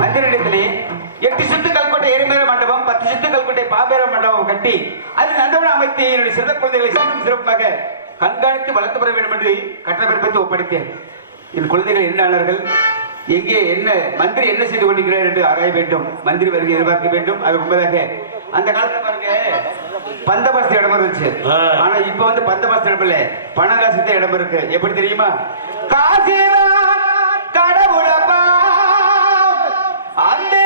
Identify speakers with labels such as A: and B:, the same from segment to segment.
A: மந்திரிடத்திலே எட்டு சுத்து கல்கோட்டை எரிமேல மண்டபம் பத்து சுத்து கல்கோட்டை பாபேர மண்டபம் கட்டி அது நந்தவன அமைத்து என்னுடைய சிறந்த குழந்தைகளை சீரும் சிறப்பாக கண்காணித்து வளர்த்து பெற வேண்டும் என்று கட்டப்பிறப்பத்தை ஒப்படைத்தேன். என் குழந்தைகள் என்ன ஆனார்கள்? எங்கே என்ன மந்திரி என்ன செய்து கொண்டிருக்கிறார் என்று ஆராய வேண்டும். மந்திரி வருகை எதிர்பார்க்க வேண்டும். அது உண்மையாக அந்த காலத்தில் பாருங்க பந்தபாசத்து இடம் இருந்துச்சு. ஆனா இப்ப வந்து பந்தபாசத்து இடம் இல்ல. பணம் இடம் இருக்கு. எப்படி தெரியுமா? காசு கடவுளப்பா அந்த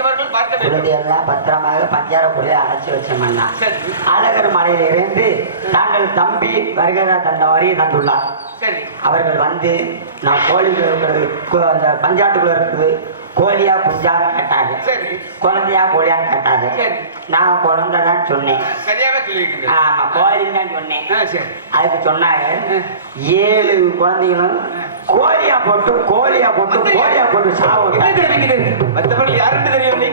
B: குழந்தையெல்லாம் பத்திரமாக பஞ்சாரக்குடியை அழைச்சி
A: வச்சோம்னா
B: அழகர் மலையிலிருந்து தாங்கள் தம்பி வருகிறா தந்த வரி தந்துள்ளார் அவர்கள் வந்து நான் கோழியில் இருக்கிறது அந்த பஞ்சாட்டுக்குள்ள இருக்குது கோழியா குஞ்சான்னு கேட்டாங்க. குழந்தையா கோழியான்னு கேட்டாங்க. நான் குழந்தை தான் சொன்னேன் ஆமா கோழின்னு சொன்னேன். அதுக்கு சொன்னாங்க ஏழு குழந்தைகளும் கோழியா போட்டு கோழியா போட்டு கோழியா போட்டு சாவு
A: மற்றவர்கள் யாருன்னு தெரியவில்லை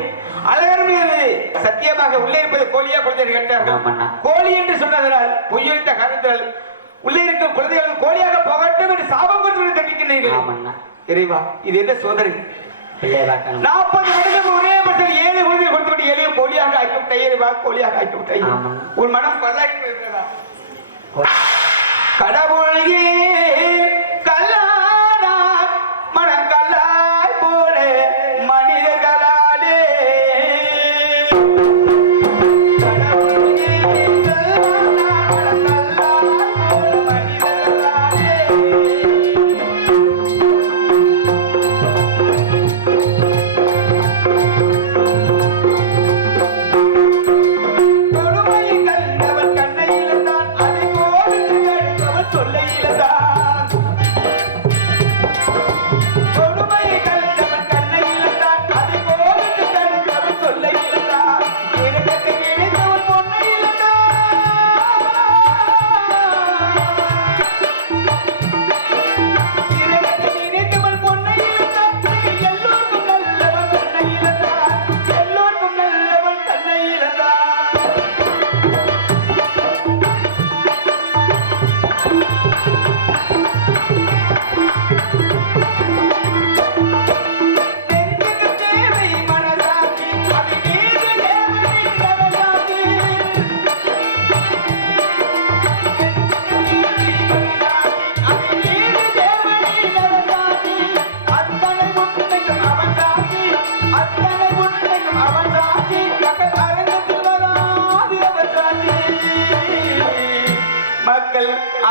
A: அழகருமையாது சத்தியமாக உள்ளே இருப்பது கோழியா குழந்தை கேட்டார்கள். கோழி என்று சொன்னதனால் பொய்யெழுத்த காரணத்தால் உள்ளே இருக்கும் குழந்தைகள் கோழியாக போகட்டும் என்று சாபம் கொடுத்து தெரிவிக்கின்றீர்கள் இறைவா இது என்ன சோதனை? நாற்பது வருடம் ஒரே பட்சத்தில் ஏழு குழந்தை கொடுத்துவிட்டு ஏழு கோழியாக ஆக்கி விட்ட இறைவா கோழியாக ஆக்கி விட்ட. உன் மனம் பல்லாகி போயிருக்கிறதா? கடவுளே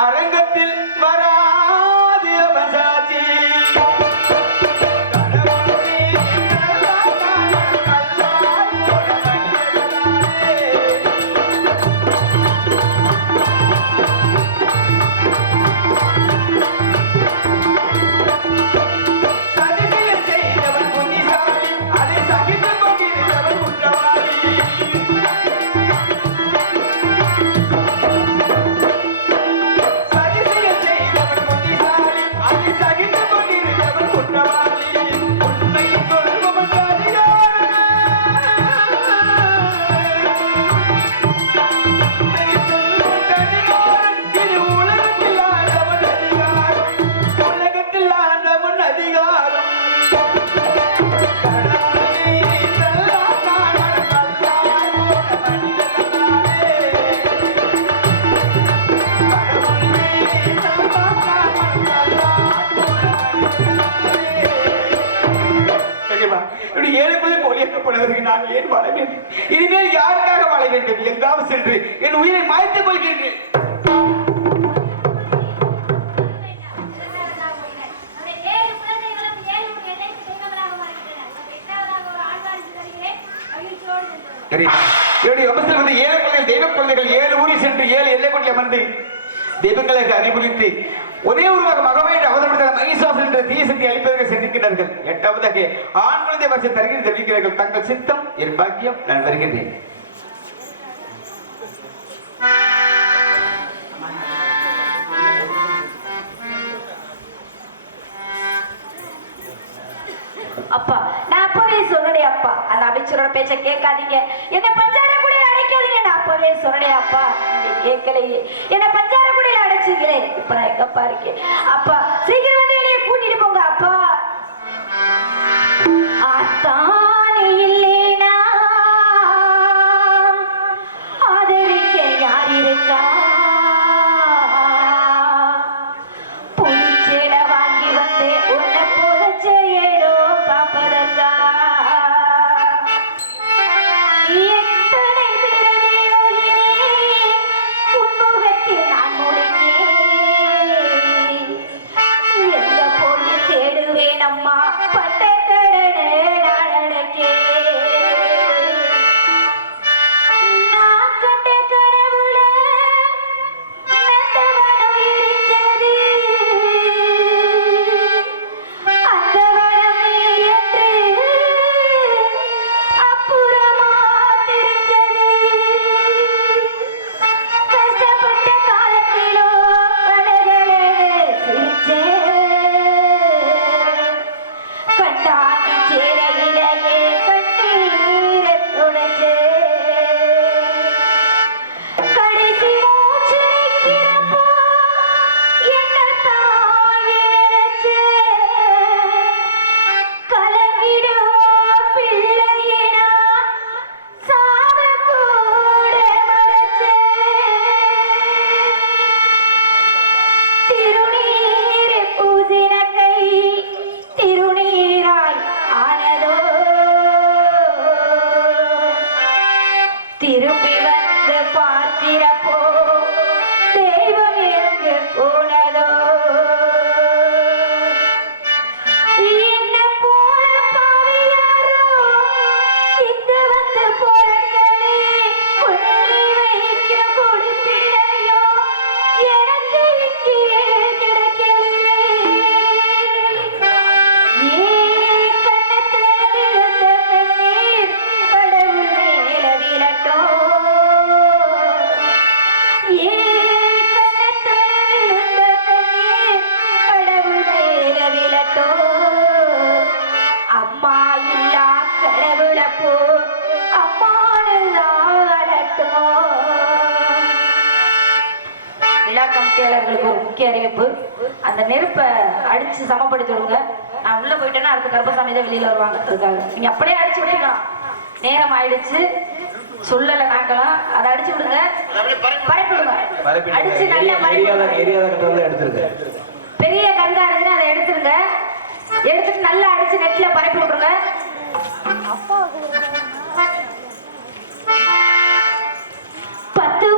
A: அரங்கத்தில் வரா ஏழைக்குள்ளே ஒளியேற்றப்படுவதற்கு நான் ஏன் வாழ வேண்டும் இனிமேல் யாருக்காக வாழ வேண்டும் எங்காவது சென்று என் உயிரை மாய்த்துக் கொள்கின்றேன். என்னுடைய விமர்சனம் வந்து குழந்தைகள் தெய்வ குழந்தைகள் ஏழு ஊரில் சென்று ஏழு எல்லை கொண்டு அமர்ந்து தெய்வங்களுக்கு அறிவுறுத்தி ஒரே உருவாக மகமையில் அவதரித்த மகிஷாசன் என்ற தீய அளிப்பதற்கு சிந்திக்கிறார்கள் எட்டாவதாக ஆண் குழந்தை வருஷ தருகிறது தெரிவிக்கிறார்கள். தங்கள் சித்தம் என் பாக்கியம் நான் வருகின்றேன்
C: அப்பா நான் அப்பவே சொன்னேன் அப்பா. அந்த அமைச்சரோட பேச்ச கேட்காதீங்க. என்ன பஞ்சார கூட அடைக்காதீங்க. நான் அப்பவே சொன்னேன் அப்பா. கேட்கலையே. என்ன பஞ்சார குடியில இப்ப நான் எங்கப்பா இருக்கேன்? அப்பா சீக்கிரம் வந்து என்னைய கூட்டிட்டு போங்க அப்பா. அத்தானே இல்லைனா ஆதரிக்க யார் இருக்கா? அந்த நெருப்பை அடிச்சு சமப்படுத்தி விடுங்க. நான் உள்ள போயிட்டேன்னா அடுத்த கருப்பசாமி தான் வெளியில வருவாங்க. அதுக்காக. நீங்க அப்படியே அடிச்சு விட்டுக்கலாம் நேரம் ஆயிடுச்சு. சொல்லல நாங்களாம் அதை அடிச்சு விடுங்க. பரப்பி விடுங்க. அடிச்சு நல்லா பரப்பி விடுங்க. பெரிய கங்கா இருந்துச்சுன்னா அதை எடுத்துருங்க. எடுத்துட்டு நல்லா அடிச்சு நெட்ல பரப்பி விட்டுருங்க. பத்து